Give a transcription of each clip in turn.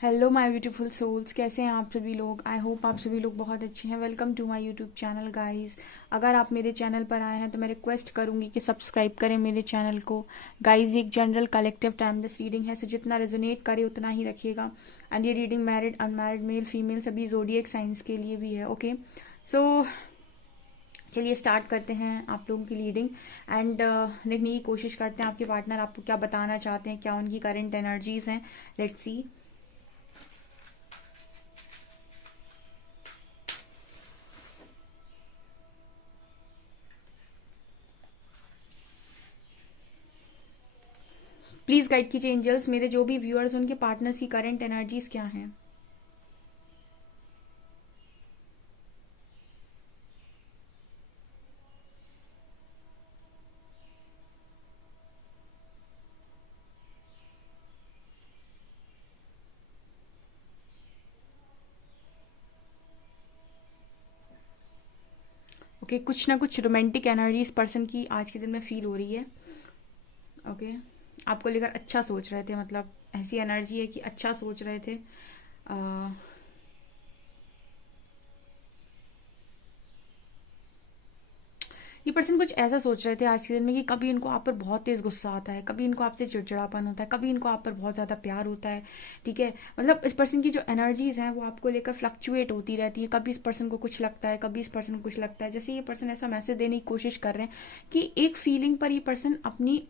Hello my beautiful souls, कैसे हैं आप सभी लोग। आई होप आप सभी लोग बहुत अच्छे हैं। Welcome to my YouTube channel guys. अगर आप मेरे चैनल पर आए हैं तो मैं रिक्वेस्ट करूंगी कि सब्सक्राइब करें मेरे चैनल को। गाइस, ये एक जनरल कलेक्टिव टाइमलेस रीडिंग है, सो जितना रेजोनेट करे उतना ही रखिएगा। एंड ये reading married unmarried male female सभी जोडिएक साइंस के लिए भी है। ओके, सो चलिए स्टार्ट करते हैं आप लोगों की रीडिंग। एंड देखने की कोशिश करते हैं आपके पार्टनर आपको क्या बताना चाहते हैं, क्या उनकी करंट एनर्जीज हैं। Let's see. प्लीज गाइड कीजिए एंजल्स, मेरे जो भी व्यूअर्स उनके पार्टनर्स की करंट एनर्जीज क्या हैं। ओके, कुछ ना कुछ रोमांटिक एनर्जी इस पर्सन की आज के दिन में फील हो रही है। ओके, आपको लेकर अच्छा सोच रहे थे, मतलब ऐसी एनर्जी है कि अच्छा सोच रहे थे। ये पर्सन कुछ ऐसा सोच रहे थे आज के दिन में कि कभी इनको आप पर बहुत तेज गुस्सा आता है, कभी इनको आपसे चिड़चिड़ापन होता है, कभी इनको आप पर बहुत ज्यादा प्यार होता है। ठीक है, मतलब इस पर्सन की जो एनर्जीज हैं वो आपको लेकर फ्लक्चुएट होती रहती है। कभी इस पर्सन को कुछ लगता है, कभी इस पर्सन को कुछ लगता है। जैसे ये पर्सन ऐसा मैसेज देने की कोशिश कर रहे हैं कि एक फीलिंग पर ये पर्सन अपनी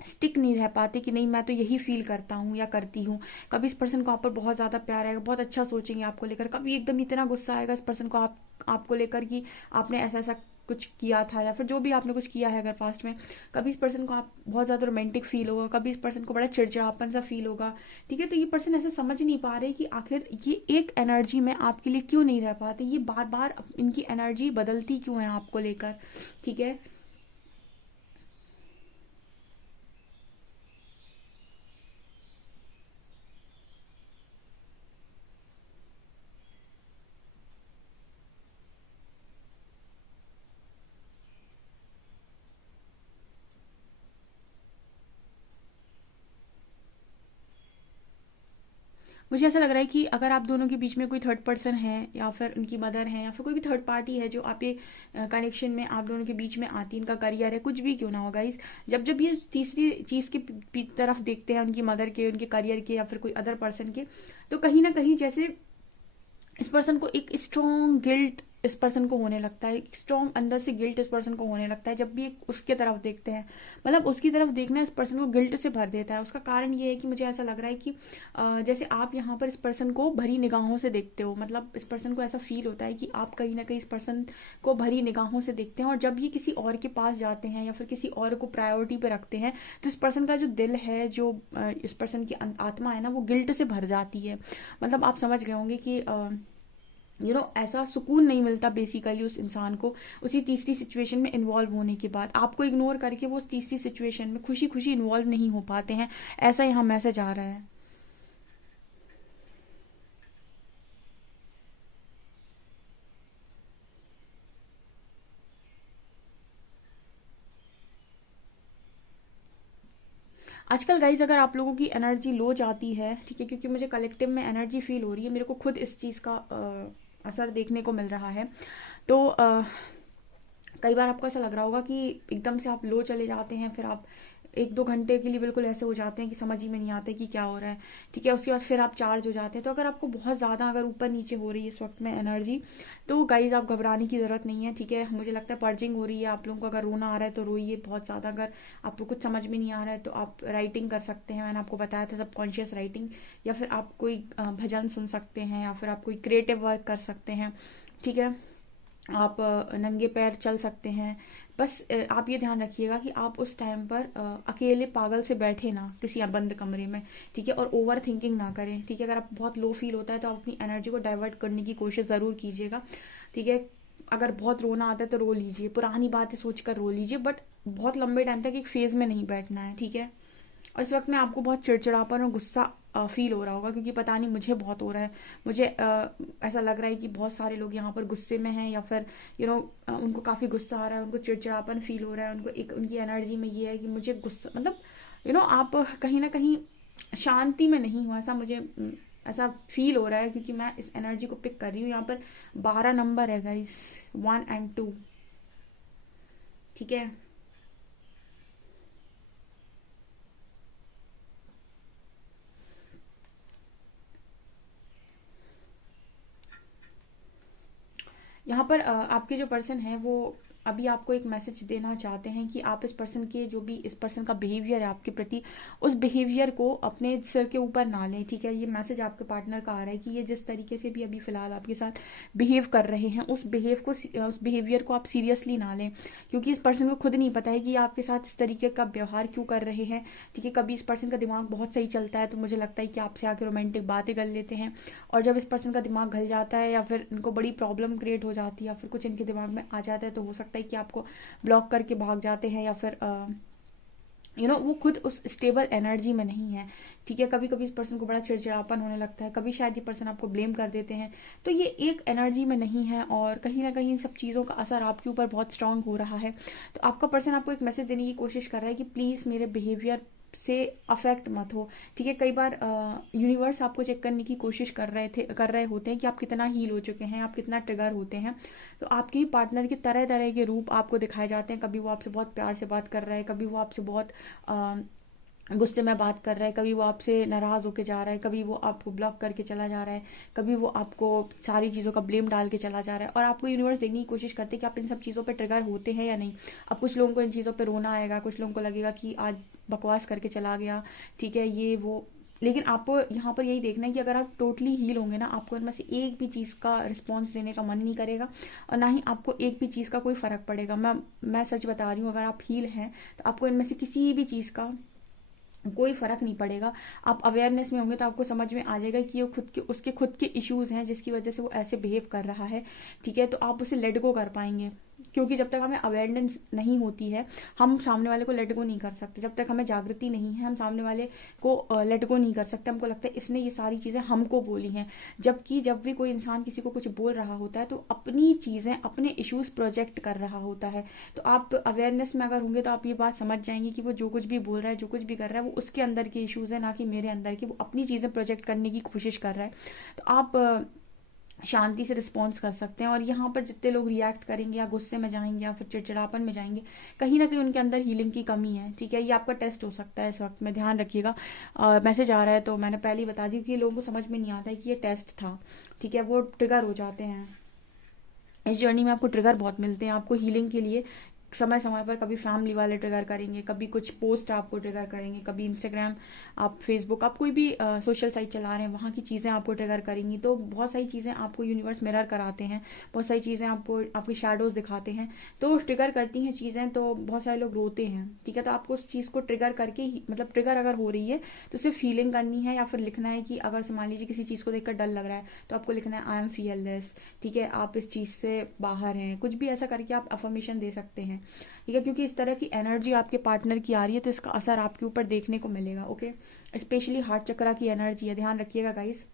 स्टिक नहीं रह पाते कि नहीं मैं तो यही फील करता हूँ या करती हूँ। कभी इस पर्सन को आप पर बहुत ज्यादा प्यार आएगा, बहुत अच्छा सोचेंगे आपको लेकर, कभी एकदम इतना गुस्सा आएगा इस पर्सन को आपको लेकर कि आपने ऐसा ऐसा कुछ किया था या फिर जो भी आपने कुछ किया है अगर पास्ट में। कभी इस पर्सन को आप बहुत ज्यादा रोमांटिक फील होगा, कभी इस पर्सन को बड़ा चिड़चिड़ापन सा फील होगा। ठीक है, तो ये पर्सन ऐसे समझ नहीं पा रहे कि आखिर ये एक एनर्जी में आपके लिए क्यों नहीं रह पाते, ये बार बार इनकी एनर्जी बदलती क्यों है आपको लेकर। ठीक है, मुझे ऐसा लग रहा है कि अगर आप दोनों के बीच में कोई थर्ड पर्सन है या फिर उनकी मदर है या फिर कोई भी थर्ड पार्टी है जो आप ये कनेक्शन में आप दोनों के बीच में आती है, इनका करियर है, कुछ भी क्यों ना होगा इस जब जब ये तीसरी चीज के तरफ देखते हैं, उनकी मदर के, उनके करियर के या फिर कोई अदर पर्सन के, तो कहीं ना कहीं जैसे इस पर्सन को एक स्ट्रॉन्ग गिल्ट इस पर्सन को होने लगता है, स्ट्रॉन्ग अंदर से गिल्ट इस पर्सन को होने लगता है जब भी एक उसके तरफ देखते हैं। मतलब उसकी तरफ देखना इस पर्सन को गिल्ट से भर देता है। उसका कारण ये है कि मुझे ऐसा लग रहा है कि जैसे आप यहाँ पर इस पर्सन को भरी निगाहों से देखते हो, मतलब इस पर्सन को ऐसा फील होता है कि आप कहीं ना कहीं इस पर्सन को भरी निगाहों से देखते हैं, और जब ये किसी और के पास जाते हैं या फिर किसी और को प्रायोरिटी पे रखते हैं तो इस पर्सन का जो दिल है, जो इस पर्सन की आत्मा है ना, वो गिल्ट से भर जाती है। मतलब आप समझ गए होंगे कि ऐसा सुकून नहीं मिलता बेसिकली उस इंसान को उसी तीसरी सिचुएशन में इन्वॉल्व होने के बाद। आपको इग्नोर करके वो उस तीसरी सिचुएशन में खुशी खुशी इन्वॉल्व नहीं हो पाते हैं। ऐसा यहाँ मैसेज आ रहा है। आजकल गाइज अगर आप लोगों की एनर्जी लो जाती है, ठीक है, क्योंकि मुझे कलेक्टिव में एनर्जी फील हो रही है, मेरे को खुद इस चीज का असर देखने को मिल रहा है। तो कई बार आपको ऐसा लग रहा होगा कि एकदम से आप लो चले जाते हैं, फिर आप एक दो घंटे के लिए बिल्कुल ऐसे हो जाते हैं कि समझ ही में नहीं आता कि क्या हो रहा है। ठीक है, उसके बाद फिर आप चार्ज हो जाते हैं। तो अगर आपको बहुत ज़्यादा अगर ऊपर नीचे हो रही है इस वक्त में एनर्जी, तो गाइज आप घबराने की ज़रूरत नहीं है। ठीक है, मुझे लगता है पर्जिंग हो रही है आप लोगों को। अगर रोना आ रहा है तो रोइए बहुत ज़्यादा। अगर आपको कुछ समझ में नहीं आ रहा है तो आप राइटिंग कर सकते हैं, मैंने आपको बताया था सबकॉन्शियस राइटिंग, या फिर आप कोई भजन सुन सकते हैं, या फिर आप कोई क्रिएटिव वर्क कर सकते हैं। ठीक है, आप नंगे पैर चल सकते हैं। बस आप ये ध्यान रखिएगा कि आप उस टाइम पर अकेले पागल से बैठे ना किसी बंद कमरे में। ठीक है, और ओवर थिंकिंग ना करें। ठीक है, अगर आप बहुत लो फील होता है तो आप अपनी एनर्जी को डाइवर्ट करने की कोशिश जरूर कीजिएगा। ठीक है, अगर बहुत रोना आता है तो रो लीजिए, पुरानी बातें सोचकर रो लीजिए, बट बहुत लंबे टाइम तक एक फेज में नहीं बैठना है। ठीक है, और इस वक्त में आपको बहुत चिड़चिड़ापन और गुस्सा फील हो रहा होगा, क्योंकि पता नहीं मुझे बहुत हो रहा है। मुझे ऐसा लग रहा है कि बहुत सारे लोग यहाँ पर गुस्से में हैं, या फिर उनको काफी गुस्सा आ रहा है, उनको चिड़चिड़ापन फील हो रहा है, उनको एक उनकी एनर्जी में ये है कि मुझे गुस्सा, मतलब आप कहीं ना कहीं शांति में नहीं हो, ऐसा मुझे ऐसा फील हो रहा है, क्योंकि मैं इस एनर्जी को पिक कर रही हूँ। यहाँ पर 12 नंबर है गाइस, 1 and 2, ठीक है। यहाँ पर आपके जो पर्सन है वो अभी आपको एक मैसेज देना चाहते हैं कि आप इस पर्सन के, जो भी इस पर्सन का बिहेवियर है आपके प्रति, उस बिहेवियर को अपने सिर के ऊपर ना लें, ठीक है। ये मैसेज आपके पार्टनर का आ रहा है कि ये जिस तरीके से भी अभी फिलहाल आपके साथ बिहेव कर रहे हैं, उस बिहेवियर को आप सीरियसली ना लें, क्योंकि इस पर्सन को खुद नहीं पता है कि आपके साथ इस तरीके का व्यवहार क्यों कर रहे हैं, ठीक है। कभी इस पर्सन का दिमाग बहुत सही चलता है तो मुझे लगता है कि आपसे आके रोमांटिक बातें कर लेते हैं, और जब इस पर्सन का दिमाग घल जाता है या फिर इनको बड़ी प्रॉब्लम क्रिएट हो जाती है या फिर कुछ इनके दिमाग में आ जाता है तो हो सकता है कि आपको ब्लॉक करके भाग जाते हैं, या फिर वो खुद उस स्टेबल एनर्जी में नहीं है, ठीक है। कभी कभी इस पर्सन को बड़ा चिड़चिड़ापन होने लगता है, कभी शायद ये पर्सन आपको ब्लेम कर देते हैं, तो ये एक एनर्जी में नहीं है, और कहीं ना कहीं इन सब चीज़ों का असर आपके ऊपर बहुत स्ट्रांग हो रहा है। तो आपका पर्सन आपको एक मैसेज देने की कोशिश कर रहा है कि प्लीज़ मेरे बिहेवियर से अफेक्ट मत हो, ठीक है। कई बार यूनिवर्स आपको चेक करने की कोशिश कर रहे होते हैं कि आप कितना हील हो चुके हैं, आप कितना ट्रिगर होते हैं। तो आपके ही पार्टनर के तरह तरह के रूप आपको दिखाए जाते हैं। कभी वो आपसे बहुत प्यार से बात कर रहा है, कभी वो आपसे बहुत गुस्से में बात कर रहा है, कभी वो आपसे नाराज होके जा रहा है, कभी वो आपको ब्लॉक करके चला जा रहा है, कभी वो आपको सारी चीज़ों का ब्लेम डाल के चला जा रहा है। और आपको यूनिवर्स देखने की कोशिश करते हैं कि आप इन सब चीज़ों पे ट्रिगर होते हैं या नहीं। अब कुछ लोगों को इन चीज़ों पे रोना आएगा, कुछ लोगों को लगेगा कि आज बकवास करके चला गया, ठीक है, ये वो। लेकिन आपको यहाँ पर यही देखना है कि अगर आप टोटली हील होंगे ना, आपको इनमें से एक भी चीज़ का रिस्पॉन्स देने का मन नहीं करेगा, और ना ही आपको एक भी चीज़ का कोई फ़र्क पड़ेगा। मैं सच बता रही हूँ, अगर आप हील हैं तो आपको इनमें से किसी भी चीज़ का कोई फर्क नहीं पड़ेगा। आप अवेयरनेस में होंगे तो आपको समझ में आ जाएगा कि वो उसके खुद के इश्यूज हैं जिसकी वजह से वो ऐसे बिहेव कर रहा है, ठीक है। तो आप उसे लेट गो कर पाएंगे, क्योंकि जब तक हमें अवेयरनेस नहीं होती है हम सामने वाले को लेट गो नहीं कर सकते। जब तक हमें जागृति नहीं है हम सामने वाले को लेट गो नहीं कर सकते। हमको लगता है इसने ये सारी चीज़ें हमको बोली हैं, जबकि जब भी कोई इंसान किसी को कुछ बोल रहा होता है तो अपनी चीज़ें, अपने इश्यूज प्रोजेक्ट कर रहा होता है। तो आप अवेयरनेस में अगर होंगे तो आप ये बात समझ जाएंगे कि वो जो कुछ भी बोल रहा है, जो कुछ भी कर रहा है, वो उसके अंदर के इश्यूज है, ना कि मेरे अंदर की। वो अपनी चीज़ें प्रोजेक्ट करने की कोशिश कर रहा है। तो आप शांति से रिस्पॉन्स कर सकते हैं। और यहाँ पर जितने लोग रिएक्ट करेंगे या गुस्से में जाएंगे या फिर चिड़चिड़ापन में जाएंगे, कहीं ना कहीं उनके अंदर हीलिंग की कमी है, ठीक है। ये आपका टेस्ट हो सकता है इस वक्त में, ध्यान रखिएगा। मैसेज आ रहा है तो मैंने पहले ही बता दी कि लोगों को समझ में नहीं आता है कि ये टेस्ट था, ठीक है। वो ट्रिगर हो जाते हैं इस जर्नी में, आपको ट्रिगर बहुत मिलते हैं। आपको हीलिंग के लिए समय समय पर कभी फैमिली वाले ट्रिगर करेंगे, कभी कुछ पोस्ट आपको ट्रिगर करेंगे, कभी इंस्टाग्राम, आप फेसबुक, आप कोई भी सोशल साइट चला रहे हैं वहाँ की चीज़ें आपको ट्रिगर करेंगी। तो बहुत सारी चीज़ें आपको यूनिवर्स मिरर कराते हैं, बहुत सारी चीज़ें आपको आपकी शेडोज दिखाते हैं, तो ट्रिगर करती हैं चीज़ें। तो बहुत सारे लोग रोते हैं, ठीक है। तो आपको उस चीज़ को ट्रिगर करके ही, मतलब ट्रिगर अगर हो रही है तो सिर्फ फीलिंग करनी है, या फिर लिखना है कि अगर मान लीजिए किसी चीज़ को देखकर डर लग रहा है तो आपको लिखना है आई एम फियरलेस, ठीक है, आप इस चीज़ से बाहर हैं। कुछ भी ऐसा करके आप अफर्मेशन दे सकते हैं, ठीक है, क्योंकि इस तरह की एनर्जी आपके पार्टनर की आ रही है तो इसका असर आपके ऊपर देखने को मिलेगा। ओके, स्पेशली हार्ट चक्रा की एनर्जी है, ध्यान रखिएगा गाइस।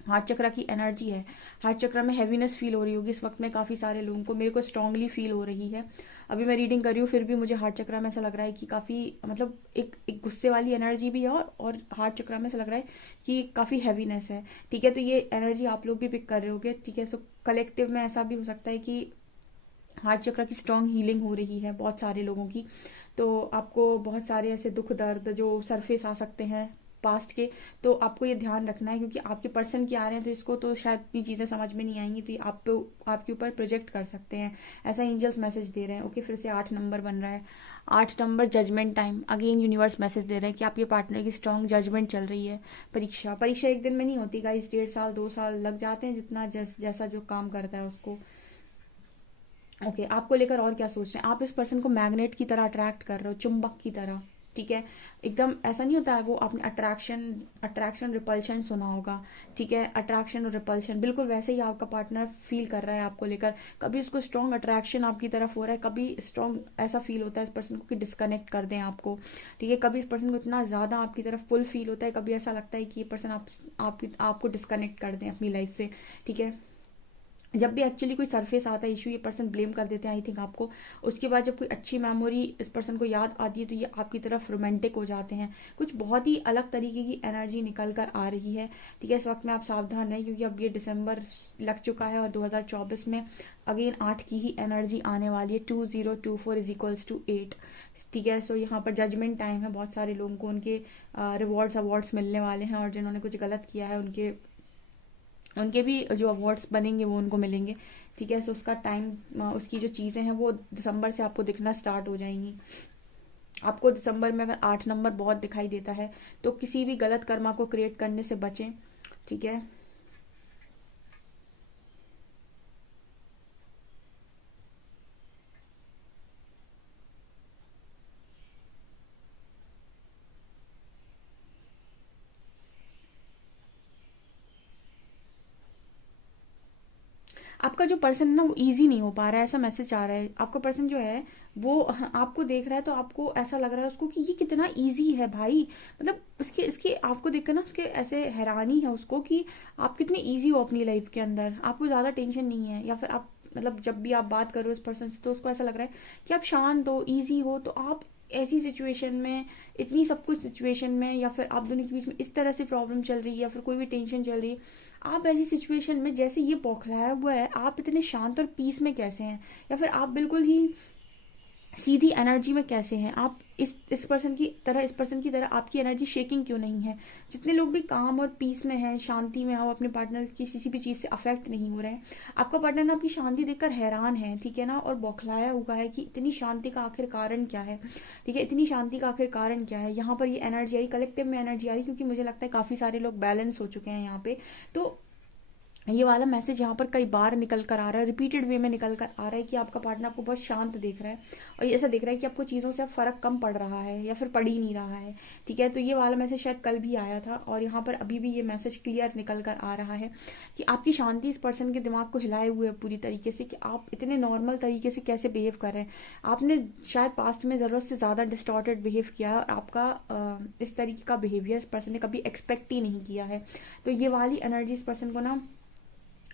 हार्ट चक्रा की एनर्जी है, हार्ट चक्रा में हैवीनेस फील हो रही होगी इस वक्त में काफ़ी सारे लोगों को, मेरे को स्ट्रांगली फील हो रही है। अभी मैं रीडिंग कर रही हूँ फिर भी मुझे हार्ट चक्रा में ऐसा लग रहा है कि काफ़ी, मतलब एक गुस्से वाली एनर्जी भी है, और हार्ट चक्रा में ऐसा लग रहा है कि काफ़ी हैवीनेस है, ठीक है। तो ये एनर्जी आप लोग भी पिक कर रहे होगे, ठीक है। सो कलेक्टिव में ऐसा भी हो सकता है कि हार्ट चक्र की स्ट्रांग हीलिंग हो रही है बहुत सारे लोगों की। तो आपको बहुत सारे ऐसे दुख दर्द जो सरफेस आ सकते हैं पास्ट के, तो आपको ये ध्यान रखना है, क्योंकि आपके पर्सन के आ रहे हैं तो इसको तो शायद इतनी चीज़ें समझ में नहीं आएंगी, तो ये आप पे, आपके ऊपर प्रोजेक्ट कर सकते हैं। ऐसा एंजल्स मैसेज दे रहे हैं। ओके, फिर से 8 नंबर बन रहा है, 8 number judgement time. Again universe message दे रहे हैं कि आपके पार्टनर की स्ट्रांग जजमेंट चल रही है। परीक्षा एक दिन में नहीं होती गाइस, 1.5 साल 2 साल लग जाते हैं, जितना जैसा जो काम करता है उसको। ओके, आपको लेकर और क्या सोच रहे हैं। आप इस पर्सन को मैग्नेट की तरह अट्रैक्ट कर रहे हो, चुंबक की तरह, ठीक है। एकदम ऐसा नहीं होता है, वो आपने अट्रैक्शन रिपल्शन सुना होगा, ठीक है। अट्रैक्शन और रिपल्शन, बिल्कुल वैसे ही आपका पार्टनर फील कर रहा है आपको लेकर। कभी उसको स्ट्रॉन्ग अट्रैक्शन आपकी तरफ हो रहा है, कभी स्ट्रॉन्ग ऐसा फील होता है इस पर्सन को कि डिस्कनेक्ट कर दें आपको, ठीक है। कभी इस पर्सन को इतना ज्यादा आपकी तरफ पुल फील होता है, कभी ऐसा लगता है कि ये पर्सन आपको डिस्कनेक्ट कर दें अपनी लाइफ से, ठीक है। जब भी एक्चुअली कोई सरफेस आता है इशू, ये पर्सन ब्लेम कर देते हैं आई थिंक आपको। उसके बाद जब कोई अच्छी मेमोरी इस पर्सन को याद आती है तो ये आपकी तरफ रोमांटिक हो जाते हैं। कुछ बहुत ही अलग तरीके की एनर्जी निकल कर आ रही है, ठीक है। इस वक्त में आप सावधान रहें, क्योंकि अब ये दिसंबर लग चुका है और 2024 में अगेन 8 की ही एनर्जी आने वाली है। 2024 इज इक्वल्स टू 8, ठीक है। सो यहाँ पर जजमेंट टाइम है। बहुत सारे लोगों को उनके रिवॉर्ड्स अवार्ड्स मिलने वाले हैं, और जिन्होंने कुछ गलत किया है उनके उनके भी जो अवार्ड्स बनेंगे वो उनको मिलेंगे, ठीक है। सो उसका टाइम, उसकी जो चीज़ें हैं वो दिसंबर से आपको दिखना स्टार्ट हो जाएंगी। आपको दिसंबर में अगर 8 नंबर बहुत दिखाई देता है तो किसी भी गलत कर्मा को क्रिएट करने से बचें, ठीक है। आपका जो पर्सन ना वो इजी नहीं हो पा रहा है, ऐसा मैसेज आ रहा है। आपका पर्सन जो है वो आपको देख रहा है तो आपको ऐसा लग रहा है उसको कि ये कितना इजी है भाई। मतलब उसके इसके आपको देखकर ना उसके ऐसे हैरानी है उसको कि आप कितने इजी हो अपनी लाइफ के अंदर, आपको ज्यादा टेंशन नहीं है। या फिर आप मतलब जब भी आप बात करो उस पर्सन से तो उसको ऐसा लग रहा है कि आप शांत हो, इजी हो। तो आप ऐसी सिचुएशन में, इतनी सब कुछ सिचुएशन में, या फिर आप दोनों के बीच में इस तरह से प्रॉब्लम चल रही है या फिर कोई भी टेंशन चल रही है, आप ऐसी सिचुएशन में जैसे ये बौखलाया हुआ है, आप इतने शांत और पीस में कैसे हैं? या फिर आप बिल्कुल ही सीधी एनर्जी में कैसे हैं? आप इस पर्सन की तरह, इस पर्सन की तरह आपकी एनर्जी शेकिंग क्यों नहीं है? जितने लोग भी काम और पीस में हैं, शांति में हो, अपने पार्टनर की किसी भी चीज से अफेक्ट नहीं हो रहे हैं, आपका पार्टनर ना आपकी शांति देखकर हैरान है, ठीक है ना, और बौखलाया हुआ है कि इतनी शांति का आखिर कारण क्या है, ठीक है। इतनी शांति का आखिर कारण क्या है? यहाँ पर ये एनर्जी आई, कलेक्टिव में एनर्जी आ रही, क्योंकि मुझे लगता है काफी सारे लोग बैलेंस हो चुके हैं यहाँ पे। तो ये वाला मैसेज यहाँ पर कई बार निकल कर आ रहा है, रिपीटेड वे में निकल कर आ रहा है कि आपका पार्टनर आपको बहुत शांत देख रहा है, और ये ऐसा देख रहा है कि आपको चीज़ों से अब फर्क कम पड़ रहा है या फिर पड़ ही नहीं रहा है, ठीक है। तो ये वाला मैसेज शायद कल भी आया था, और यहाँ पर अभी भी ये मैसेज क्लियर निकल कर आ रहा है कि आपकी शांति इस पर्सन के दिमाग को हिलाए हुए है पूरी तरीके से, कि आप इतने नॉर्मल तरीके से कैसे बिहेव कर रहे हैं। आपने शायद पास्ट में ज़रूरत से ज़्यादा डिस्टॉर्टेड बिहेव किया है, और आपका इस तरीके का बिहेवियर इस पर्सन ने कभी एक्सपेक्ट ही नहीं किया है। तो ये वाली एनर्जी इस पर्सन को ना,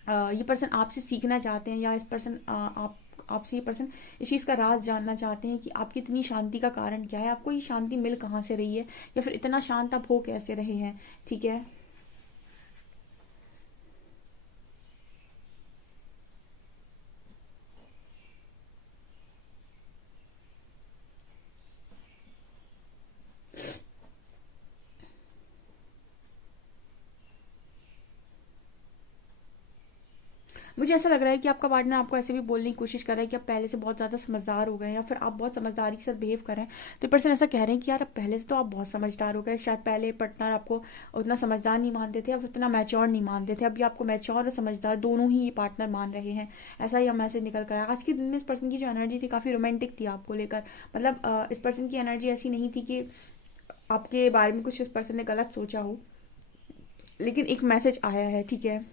ये पर्सन आपसे सीखना चाहते हैं, या इस पर्सन आप आपसे ये पर्सन इस चीज़ का राज जानना चाहते हैं कि आपकी इतनी शांति का कारण क्या है, आपको ये शांति मिल कहाँ से रही है, या फिर इतना शांत आप हो कैसे रहे हैं, ठीक है। मुझे ऐसा लग रहा है कि आपका पार्टनर आपको ऐसे भी बोलने की कोशिश कर रहा है कि आप पहले से बहुत ज़्यादा समझदार हो गए हैं, या फिर आप बहुत समझदारी के साथ बिहेव कर रहे हैं। तो पर्सन ऐसा कह रहे हैं कि यार अब पहले से तो आप बहुत समझदार हो गए, शायद पहले पार्टनर आपको उतना समझदार नहीं मानते थे, अब उतना मैच्योर नहीं मानते थे, अभी आपको मैच्योर और समझदार दोनों ही पार्टनर मान रहे हैं। ऐसा ही मैसेज निकल कर आया। आज के दिन में इस पर्सन की जो एनर्जी थी काफ़ी रोमांटिक थी आपको लेकर। मतलब इस पर्सन की एनर्जी ऐसी नहीं थी कि आपके बारे में कुछ इस पर्सन ने गलत सोचा हो, लेकिन एक मैसेज आया है, ठीक है।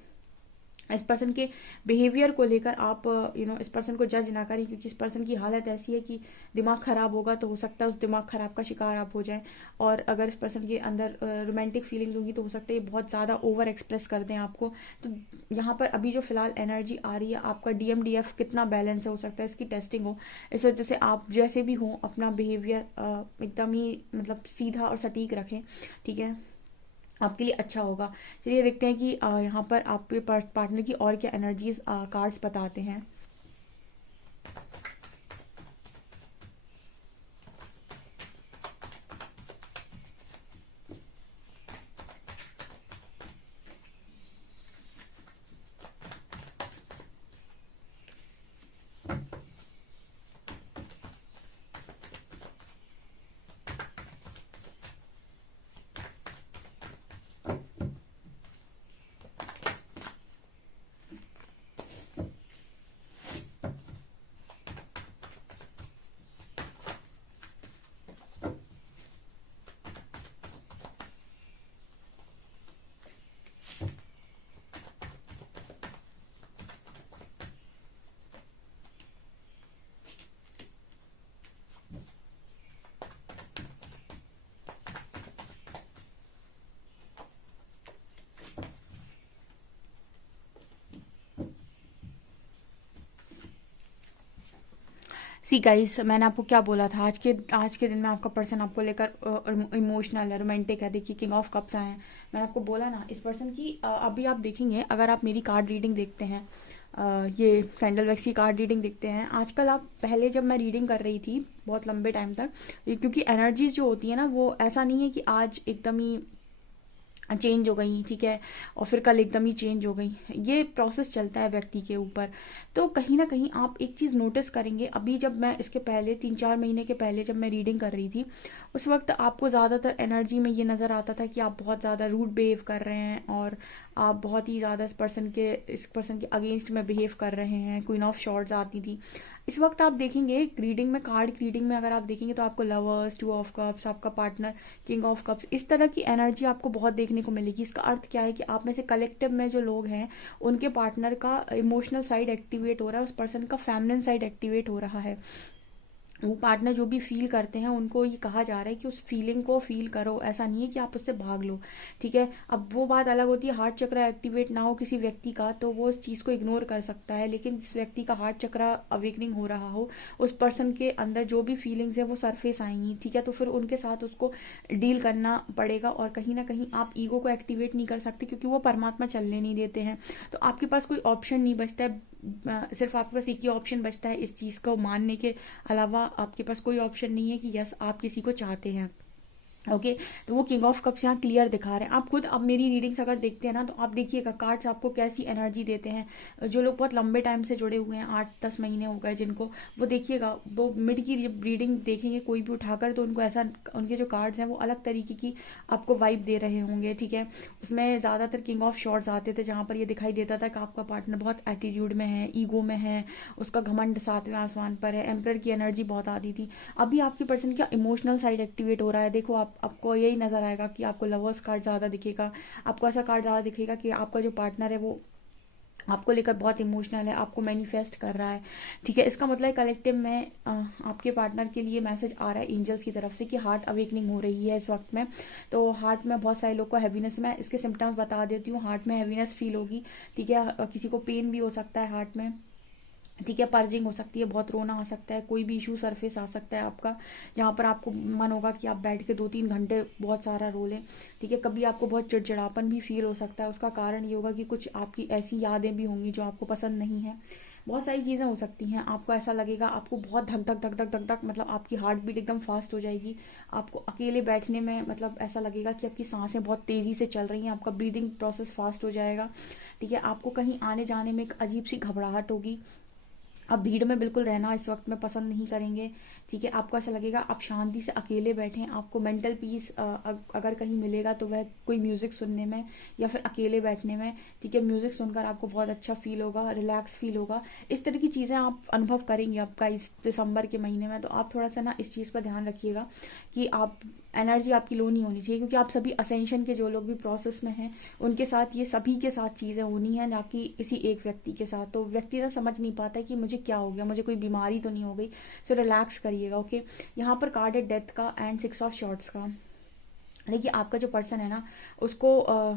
इस पर्सन के बिहेवियर को लेकर आप इस पर्सन को जज ना करें, क्योंकि इस पर्सन की हालत ऐसी है कि दिमाग खराब होगा तो हो सकता है उस दिमाग खराब का शिकार आप हो जाएं। और अगर इस पर्सन के अंदर रोमांटिक फीलिंग्स होंगी तो हो सकता है ये बहुत ज़्यादा ओवर एक्सप्रेस कर दें आपको। तो यहाँ पर अभी जो फिलहाल एनर्जी आ रही है, आपका DMDF कितना बैलेंस है, हो सकता है इसकी टेस्टिंग हो। इस वजह से आप जैसे भी हो अपना बिहेवियर एकदम ही मतलब सीधा और सटीक रखें, ठीक है, आपके लिए अच्छा होगा। चलिए देखते हैं कि यहाँ पर आपके पार्टनर की और क्या एनर्जीज कार्ड्स बताते हैं। सी गाइस, मैंने आपको क्या बोला था, आज के दिन में आपका पर्सन आपको लेकर इमोशनल है, रोमांटिक है। देखिए किंग ऑफ कप्स आए हैं। मैंने आपको बोला ना इस पर्सन की अभी आप देखेंगे, अगर आप मेरी कार्ड रीडिंग देखते हैं, ये कैंडल वैक्स की कार्ड रीडिंग देखते हैं आजकल आप, पहले जब मैं रीडिंग कर रही थी बहुत लंबे टाइम तक, क्योंकि एनर्जीज जो होती है ना वो ऐसा नहीं है कि आज एकदम ही चेंज हो गई, ठीक है, और फिर कल एकदम ही चेंज हो गई। ये प्रोसेस चलता है व्यक्ति के ऊपर। तो कहीं ना कहीं आप एक चीज़ नोटिस करेंगे, अभी जब मैं इसके पहले 3-4 महीने के पहले जब मैं रीडिंग कर रही थी, उस वक्त आपको ज़्यादातर एनर्जी में ये नज़र आता था कि आप बहुत ज़्यादा रूड बिहेव कर रहे हैं और आप बहुत ही ज़्यादा इस पर्सन के अगेंस्ट में बिहेव कर रहे हैं। क्वीन ऑफ शॉर्ट्स आती थी। इस वक्त आप देखेंगे रीडिंग में, कार्ड रीडिंग में अगर आप देखेंगे तो आपको लवर्स, 2 ऑफ कप्स, आपका पार्टनर किंग ऑफ कप्स, इस तरह की एनर्जी आपको बहुत देखने को मिलेगी। इसका अर्थ क्या है कि आप में से कलेक्टिव में जो लोग हैं उनके पार्टनर का इमोशनल साइड एक्टिवेट हो रहा है, उस पर्सन का फेमिनिन साइड एक्टिवेट हो रहा है। वो पार्टनर जो भी फील करते हैं उनको ये कहा जा रहा है कि उस फीलिंग को फील करो, ऐसा नहीं है कि आप उससे भाग लो, ठीक है। अब वो बात अलग होती है, हार्ट चक्र एक्टिवेट ना हो किसी व्यक्ति का तो वो उस चीज़ को इग्नोर कर सकता है, लेकिन जिस व्यक्ति का हार्ट चक्र अवेकनिंग हो रहा हो, उस पर्सन के अंदर जो भी फीलिंग्स है वो सरफेस आएंगी, ठीक है। तो फिर उनके साथ उसको डील करना पड़ेगा, और कहीं ना कहीं आप ईगो को एक्टिवेट नहीं कर सकते क्योंकि वो परमात्मा चलने नहीं देते हैं। तो आपके पास कोई ऑप्शन नहीं बचता है, सिर्फ आपके पास एक ही ऑप्शन बचता है इस चीज़ को मानने के अलावा आपके पास कोई ऑप्शन नहीं है कि यस आप किसी को चाहते हैं। ओके तो वो किंग ऑफ कप्स यहाँ क्लियर दिखा रहे हैं। आप खुद अब मेरी रीडिंग्स अगर देखते हैं ना तो आप देखिएगा कार्ड्स आपको कैसी एनर्जी देते हैं। जो लोग बहुत लंबे टाइम से जुड़े हुए हैं, 8-10 महीने हो गए जिनको, वो देखिएगा वो मिड की रीडिंग देखेंगे कोई भी उठाकर तो उनको ऐसा, उनके जो कार्ड्स हैं वो अलग तरीके की आपको वाइब दे रहे होंगे, ठीक है। उसमें ज़्यादातर किंग ऑफ शॉर्ट्स आते थे जहाँ पर ये दिखाई देता था कि आपका पार्टनर बहुत एटीट्यूड में है, ईगो में है, उसका घमंड 7वें आसमान पर है, एम्परर की एनर्जी बहुत आती थी। अभी आपके पर्सन का इमोशनल साइड एक्टिवेट हो रहा है। देखो आपको यही नजर आएगा कि आपको लवर्स कार्ड ज़्यादा दिखेगा, आपको ऐसा कार्ड ज़्यादा दिखेगा कि आपका जो पार्टनर है वो आपको लेकर बहुत इमोशनल है, आपको मैनिफेस्ट कर रहा है, ठीक है। इसका मतलब कलेक्टिव में आपके पार्टनर के लिए मैसेज आ रहा है एंजल्स की तरफ से कि हार्ट अवेकनिंग हो रही है इस वक्त में। तो हार्ट में बहुत सारे लोग को हैवीनेस, मैं इसके सिम्टम्स बता देती हूँ। हार्ट में हैवीनेस फील होगी, ठीक है। किसी को पेन भी हो सकता है हार्ट में, ठीक है। पर्जिंग हो सकती है, बहुत रोना आ सकता है, कोई भी इशू सरफेस आ सकता है आपका, जहाँ पर आपको मन होगा कि आप बैठ के 2-3 घंटे बहुत सारा रो लें, ठीक है। कभी आपको बहुत चिड़चिड़ापन भी फील हो सकता है, उसका कारण ये होगा कि कुछ आपकी ऐसी यादें भी होंगी जो आपको पसंद नहीं है। बहुत सारी चीज़ें हो सकती हैं। आपको ऐसा लगेगा, आपको बहुत धक धक धक धक धक धक, मतलब आपकी हार्ट बीट एकदम फास्ट हो जाएगी। आपको अकेले बैठने में मतलब ऐसा लगेगा कि आपकी सांसें बहुत तेज़ी से चल रही हैं, आपका ब्रीदिंग प्रोसेस फास्ट हो जाएगा, ठीक है। आपको कहीं आने जाने में एक अजीब सी घबराहट होगी। आप भीड़ में बिल्कुल रहना इस वक्त में पसंद नहीं करेंगे, ठीक है। आपको ऐसा लगेगा आप शांति से अकेले बैठें। आपको मेंटल पीस अगर कहीं मिलेगा तो वह कोई म्यूजिक सुनने में या फिर अकेले बैठने में, ठीक है। म्यूजिक सुनकर आपको बहुत अच्छा फील होगा, रिलैक्स फील होगा। इस तरह की चीज़ें आप अनुभव करेंगे आपका इस दिसंबर के महीने में। तो आप थोड़ा सा ना इस चीज़ पर ध्यान रखिएगा कि आप एनर्जी आपकी लो नहीं होनी चाहिए, क्योंकि आप सभी असेंशन के जो लोग भी प्रोसेस में हैं उनके साथ ये सभी के साथ चीज़ें होनी है, ना कि किसी एक व्यक्ति के साथ। तो व्यक्ति ना समझ नहीं पाता है कि मुझे क्या हो गया, मुझे कोई बीमारी तो नहीं हो गई। सो रिलैक्स करिएगा, ओके। यहाँ पर कार्ड है डेथ का एंड 6 ऑफ शॉर्ट्स का। देखिए आपका जो पर्सन है ना उसको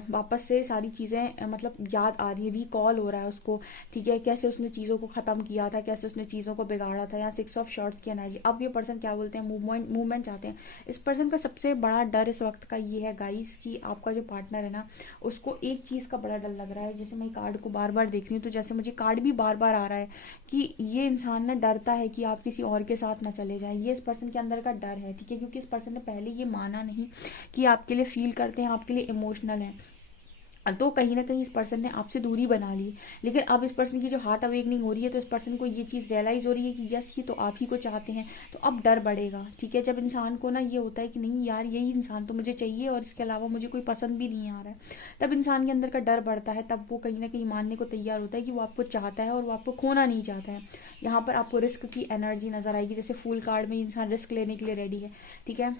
वापस से सारी चीज़ें मतलब याद आ रही है, रिकॉल हो रहा है उसको, ठीक है। कैसे उसने चीज़ों को ख़त्म किया था, कैसे उसने चीज़ों को बिगाड़ा था। यहाँ 6 ऑफ शॉर्ट्स की एनर्जी। अब ये पर्सन क्या बोलते हैं, मूवमेंट चाहते हैं। इस पर्सन का सबसे बड़ा डर इस वक्त का ये है गाइस कि आपका जो पार्टनर है ना उसको एक चीज़ का बड़ा डर लग रहा है। जैसे मैं कार्ड को बार बार देख रही हूँ तो जैसे मुझे कार्ड भी बार बार आ रहा है कि ये इंसान ना डरता है कि आप किसी और के साथ ना चले जाएं। ये इस पर्सन के अंदर का डर है, ठीक है, क्योंकि इस पर्सन ने पहले ये माना नहीं कि आपके लिए फील करते हैं, आपके लिए इमोशनल हैं। तो कहीं ना कहीं इस पर्सन ने आपसे दूरी बना ली। लेकिन अब इस पर्सन की जो हार्ट अवेकनिंग हो रही है तो इस पर्सन को ये चीज़ रियलाइज हो रही है कि यस ये तो आप ही को चाहते हैं। तो अब डर बढ़ेगा, ठीक है। जब इंसान को ना ये होता है कि नहीं यार यही इंसान तो मुझे चाहिए और इसके अलावा मुझे कोई पसंद भी नहीं आ रहा है, तब इंसान के अंदर का डर बढ़ता है। तब वो कहीं ना कहीं मानने को तैयार होता है कि वो आपको चाहता है और वो आपको खोना नहीं चाहता है। यहाँ पर आपको रिस्क की एनर्जी नजर आएगी, जैसे फूल कार्ड में इंसान रिस्क लेने के लिए रेडी है, ठीक है।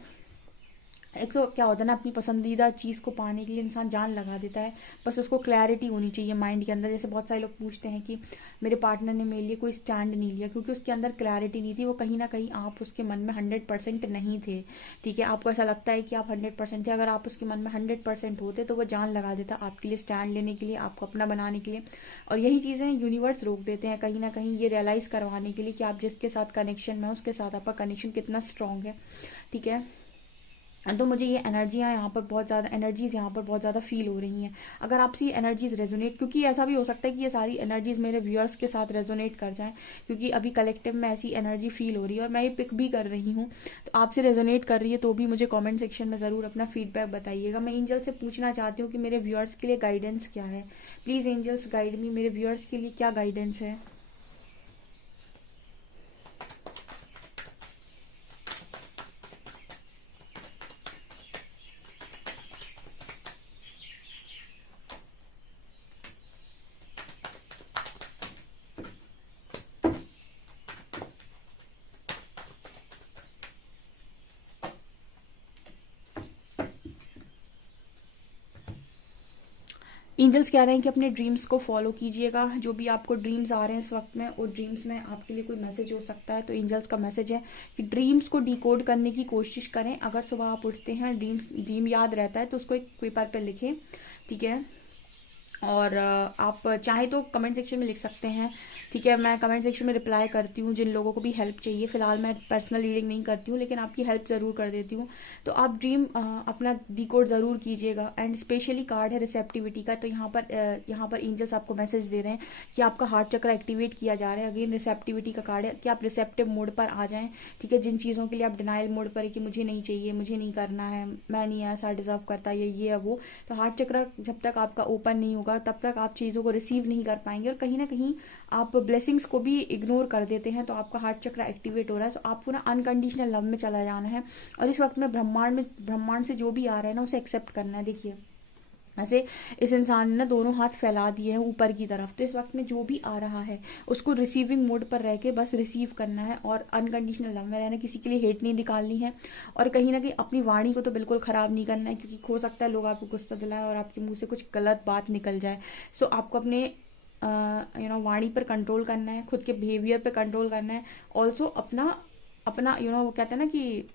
एक तो क्या होता है ना, अपनी पसंदीदा चीज़ को पाने के लिए इंसान जान लगा देता है, बस उसको क्लैरिटी होनी चाहिए माइंड के अंदर। जैसे बहुत सारे लोग पूछते हैं कि मेरे पार्टनर ने मेरे लिए कोई स्टैंड नहीं लिया, क्योंकि उसके अंदर क्लैरिटी नहीं थी। वो कहीं ना कहीं आप उसके मन में 100% नहीं थे, ठीक है। आपको ऐसा लगता है कि आप 100% थे, अगर आप उसके मन में 100% होते तो वो जान लगा देता आपके लिए स्टैंड लेने के लिए, आपको अपना बनाने के लिए। और यही चीज़ें यूनिवर्स रोक देते हैं कहीं ना कहीं, ये रियलाइज़ करवाने के लिए कि आप जिसके साथ कनेक्शन में, उसके साथ आपका कनेक्शन कितना स्ट्रांग है, ठीक है। तो मुझे ये एनर्जियाँ यहाँ पर बहुत ज़्यादा, एनर्जीज यहाँ पर बहुत ज़्यादा फील हो रही हैं। अगर आपसे ये एनर्जीज रेजोनेट, क्योंकि ऐसा भी हो सकता है कि ये सारी एनर्जीज मेरे व्यूअर्स के साथ रेजोनेट कर जाएं, क्योंकि अभी कलेक्टिव में ऐसी एनर्जी फील हो रही है और मैं ये पिक भी कर रही हूँ। तो आपसे रेजोनेट कर रही है तो भी मुझे कॉमेंट सेक्शन में ज़रूर अपना फीडबैक बताइएगा। मैं एंजल से पूछना चाहती हूँ कि मेरे व्यूअर्स के लिए गाइडेंस क्या है। प्लीज़ एंजल्स गाइड मी, मेरे व्यूअर्स के लिए क्या गाइडेंस है। एंजल्स कह रहे हैं कि अपने ड्रीम्स को फॉलो कीजिएगा। जो भी आपको ड्रीम्स आ रहे हैं इस वक्त में, और ड्रीम्स में आपके लिए कोई मैसेज हो सकता है, तो एंजल्स का मैसेज है कि ड्रीम्स को डिकोड करने की कोशिश करें। अगर सुबह आप उठते हैं, ड्रीम याद रहता है तो उसको एक पेपर पर लिखें, ठीक है। और आप चाहे तो कमेंट सेक्शन में लिख सकते हैं, ठीक है। मैं कमेंट सेक्शन में रिप्लाई करती हूँ जिन लोगों को भी हेल्प चाहिए। फिलहाल मैं पर्सनल रीडिंग नहीं करती हूँ, लेकिन आपकी हेल्प ज़रूर कर देती हूँ। तो आप ड्रीम अपना डिकोड ज़रूर कीजिएगा। एंड स्पेशली कार्ड है रिसेप्टिविटी का, तो यहाँ पर एंजल्स आपको मैसेज दे रहे हैं कि आपका हार्ट चक्र एक्टिवेट किया जा रहा है। अगेन रिसेप्टिविटी का कार्ड है कि आप रिसेप्टिव मोड पर आ जाएं, ठीक है। जिन चीज़ों के लिए आप डिनाइल मोड पर है कि मुझे नहीं चाहिए, मुझे नहीं करना है, मैं नहीं ऐसा डिजर्व करता, ये है वो, तो हार्ट चक्र जब तक आपका ओपन नहीं होगा तब तक आप चीज़ों को रिसीव नहीं कर पाएंगे। और कहीं ना कहीं आप ब्लेसिंग्स को भी इग्नोर कर देते हैं, तो आपका हार्ट चक्र एक्टिवेट हो रहा है। तो आपको ना अनकंडीशनल लव में चला जाना है, और इस वक्त में ब्रह्मांड से जो भी आ रहा है ना, उसे एक्सेप्ट करना है। देखिए ऐसे इस इंसान ने ना दोनों हाथ फैला दिए हैं ऊपर की तरफ, तो इस वक्त में जो भी आ रहा है उसको रिसीविंग मोड पर रह के बस रिसीव करना है, और अनकंडीशनल लव में रहना, किसी के लिए हेट नहीं निकालनी है। और कहीं ना कहीं अपनी वाणी को तो बिल्कुल ख़राब नहीं करना है, क्योंकि हो सकता है लोग आपको गुस्सा दिलाएं और आपके मुंह से कुछ गलत बात निकल जाए। सो आपको अपने वाणी पर कंट्रोल करना है, खुद के बिहेवियर पर कंट्रोल करना है। ऑल्सो अपना अपना वो कहते हैं ना कि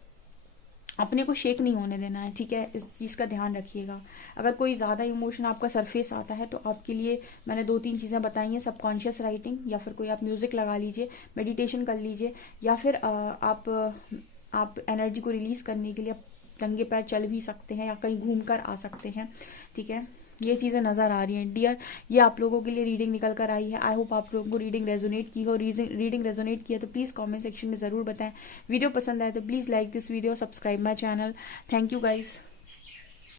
अपने को शेक नहीं होने देना है, ठीक है। इस चीज़ का ध्यान रखिएगा। अगर कोई ज़्यादा इमोशन आपका सरफेस आता है तो आपके लिए मैंने 2-3 चीज़ें बताई हैं। सबकॉन्शियस राइटिंग, या फिर कोई आप म्यूज़िक लगा लीजिए, मेडिटेशन कर लीजिए, या फिर आप एनर्जी को रिलीज़ करने के लिए नंगे पैर चल भी सकते हैं या कहीं घूम कर आ सकते हैं, ठीक है। ये चीज़ें नज़र आ रही हैं डियर। ये आप लोगों के लिए रीडिंग निकल कर आई है। आई होप आप लोगों को रीडिंग रेजोनेट की हो। रीडिंग रेजोनेट किया तो प्लीज़ कमेंट सेक्शन में ज़रूर बताएं। वीडियो पसंद आए तो please like this video, subscribe my channel. Thank you guys.